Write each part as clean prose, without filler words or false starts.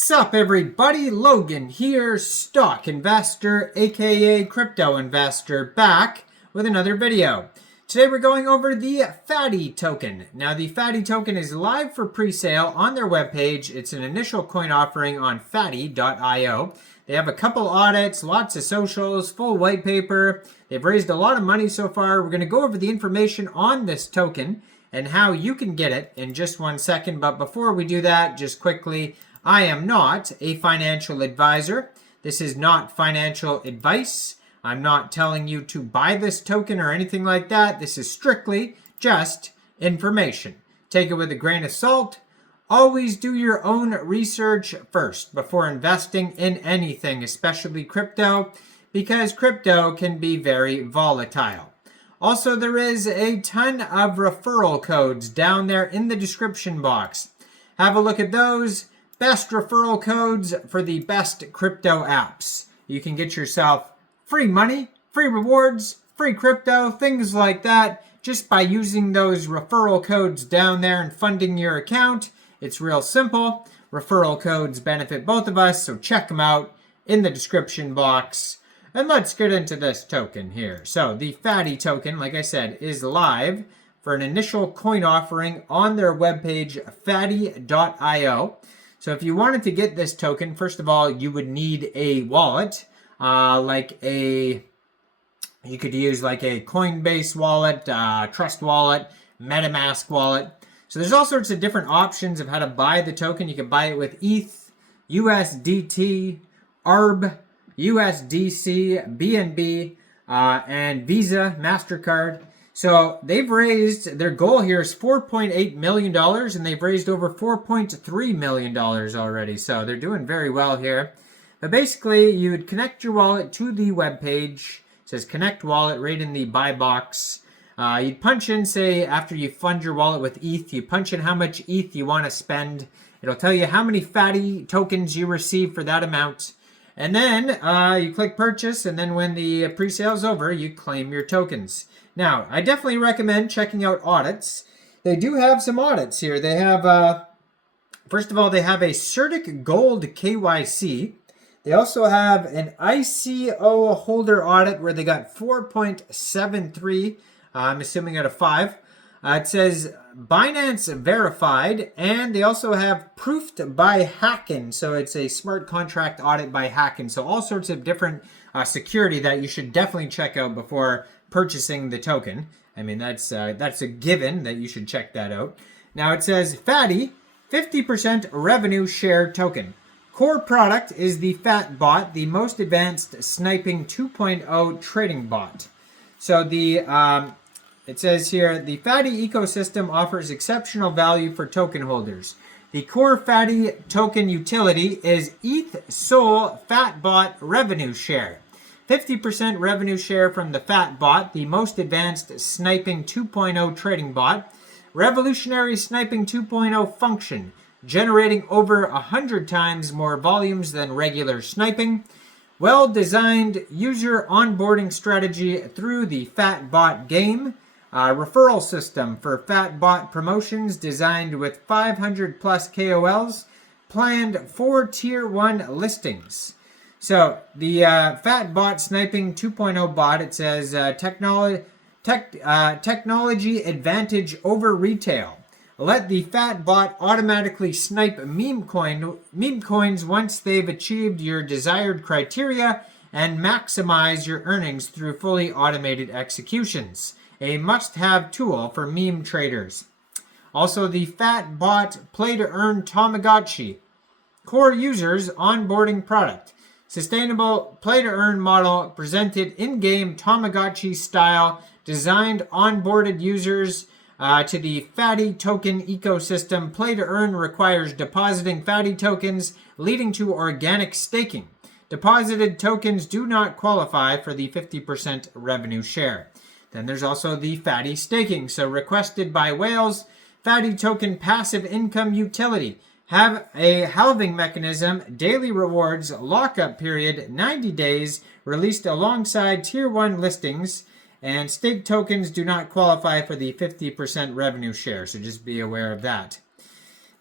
Sup everybody, Logan here, stock investor aka crypto investor, back with another video. Today we're going over the FATI token. Now the FATI token is live for pre-sale on their webpage. It's an initial coin offering on fati.io. They have a couple audits, lots of socials, full white paper. They've raised a lot of money so far. We're going to go over the information on this token and how you can get it in just 1 second. But before we do that, just quickly, I am not a financial advisor. This is not financial advice. I'm not telling you to buy this token or anything like that. This is strictly just information. Take it with a grain of salt. Always do your own research first before investing in anything, especially crypto, because crypto can be very volatile. Also, there is a ton of referral codes down there in the description box. Have a look at those. Best referral codes for the best crypto apps. You can get yourself free money, free rewards, free crypto, things like that, just by using those referral codes down there and funding your account. It's real simple. Referral codes benefit both of us, so check them out in the description box. And let's get into this token here. So the FATI token, like I said, is live for an initial coin offering on their webpage, fati.io. So if you wanted to get this token, first of all, you would need a wallet, you could use like a Coinbase wallet, Trust wallet, MetaMask wallet. So there's all sorts of different options of how to buy the token. You can buy it with ETH, USDT, ARB, USDC, BNB, and Visa, MasterCard. So they've raised, their goal here is $4.8 million, and they've raised over $4.3 million already. So they're doing very well here. But basically, you would connect your wallet to the web page. It says connect wallet right in the buy box. You'd punch in, say, after you fund your wallet with ETH, you punch in how much ETH you want to spend. It'll tell you how many FATI tokens you receive for that amount. And then you click purchase, and then when the pre-sale is over, you claim your tokens. Now, I definitely recommend checking out audits. They do have some audits here. They have, first of all, they have a CertiK Gold KYC. They also have an ICO holder audit where they got 4.73, I'm assuming out of 5. It says Binance verified, and they also have proofed by Hacken. So it's a smart contract audit by Hacken. So all sorts of different security that you should definitely check out before purchasing the token. I mean, that's a given that you should check that out. Now it says FATI, 50% revenue share token. Core product is the FAT bot, the most advanced sniping 2.0 trading bot. So it says here, the FATI ecosystem offers exceptional value for token holders. The core FATI token utility is ETH SOL FATBot revenue share. 50% revenue share from the FAT bot, the most advanced sniping 2.0 trading bot. Revolutionary sniping 2.0 function, generating over 100 times more volumes than regular sniping. Well-designed user onboarding strategy through the FAT bot game. Referral system for FAT bot promotions designed with 500 plus KOLs. Planned for tier 1 listings. So the FAT bot sniping 2.0 bot, it says technology advantage over retail. Let the FAT bot automatically snipe meme coins once they've achieved your desired criteria and maximize your earnings through fully automated executions. A must-have tool for meme traders. Also, the FAT bot play-to-earn Tamagotchi. Core users onboarding product. Sustainable play-to-earn model presented in-game Tamagotchi style, designed onboarded users to the FATI token ecosystem. Play-to-earn requires depositing FATI tokens, leading to organic staking. Deposited tokens do not qualify for the 50% revenue share. Then there's also the FATI staking. So requested by whales, FATI token passive income utility. Have a halving mechanism, daily rewards, lockup period, 90 days, released alongside tier 1 listings, and stake tokens do not qualify for the 50% revenue share, so just be aware of that.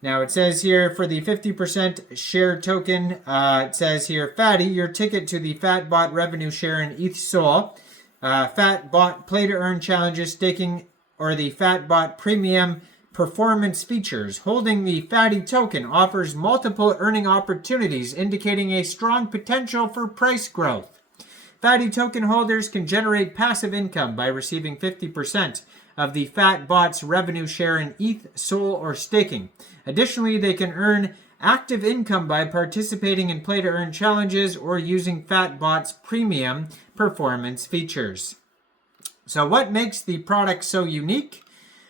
Now it says here for the 50% share token, it says here, Fatty, your ticket to the FatBot revenue share in ETH Sol, FatBot play to earn challenges, staking, or the FatBot premium performance features. Holding the Fatty token offers multiple earning opportunities, indicating a strong potential for price growth. Fatty token holders can generate passive income by receiving 50% of the FatBot's revenue share in ETH, Sol, or staking. Additionally, they can earn active income by participating in play-to-earn challenges or using FatBot's premium performance features. So what makes the product so unique?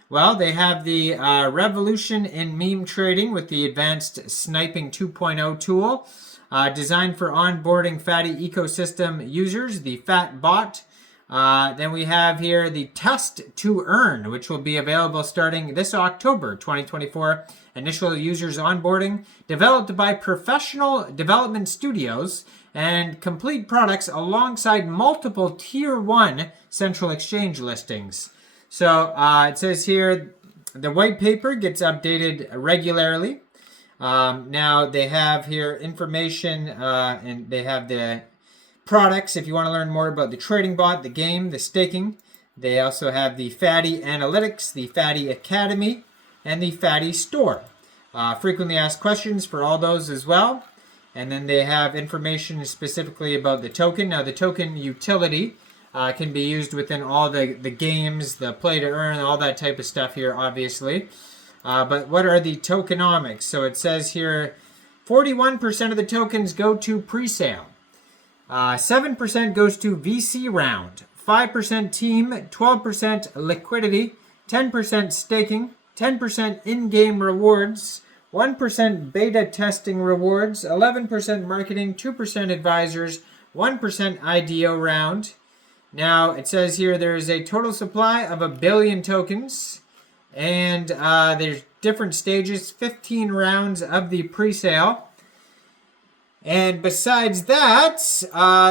Well, they have the revolution in meme trading with the advanced sniping 2.0 tool, designed for onboarding Fatty ecosystem users, the FatBot. Then we have here the Test to Earn, which will be available starting this October 2024. Initial users onboarding, developed by professional development studios and complete products alongside multiple Tier 1 central exchange listings. So it says here the white paper gets updated regularly. Now they have here information and they have the products if you want to learn more about the trading bot, the game, the staking. They also have the Fatty Analytics, the Fatty Academy, and the Fatty Store. Frequently asked questions for all those as well. And then they have information specifically about the token. Now the token utility can be used within all the games, the play to earn, all that type of stuff here, obviously. But what are the tokenomics? So it says here 41% of the tokens go to presale. 7% goes to VC round, 5% team, 12% liquidity, 10% staking, 10% in-game rewards, 1% beta testing rewards, 11% marketing, 2% advisors, 1% IDO round. Now it says here there is a total supply of 1 billion tokens, and there's different stages, 15 rounds of the presale. And besides that,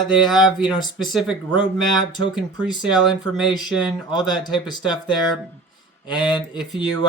they have, specific roadmap, token presale information, all that type of stuff there. And if you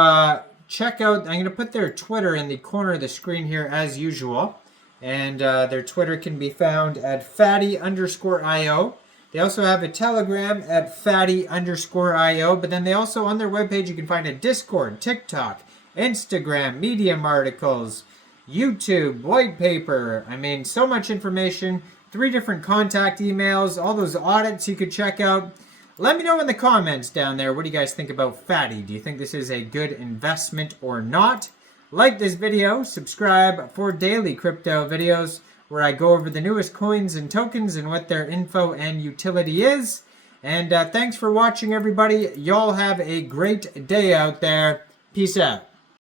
check out, I'm going to put their Twitter in the corner of the screen here as usual. And their Twitter can be found at fatty_io. They also have a Telegram at fatty_io. But then they also, on their webpage, you can find a Discord, TikTok, Instagram, Medium articles, YouTube, white paper. I mean, so much information. 3 different contact emails, all those audits you could check out. Let me know in the comments down there, what do you guys think about Fatty? Do you think this is a good investment or not? Like this video, subscribe for daily crypto videos where I go over the newest coins and tokens and what their info and utility is. And thanks for watching, everybody. Y'all have a great day out there. Peace out.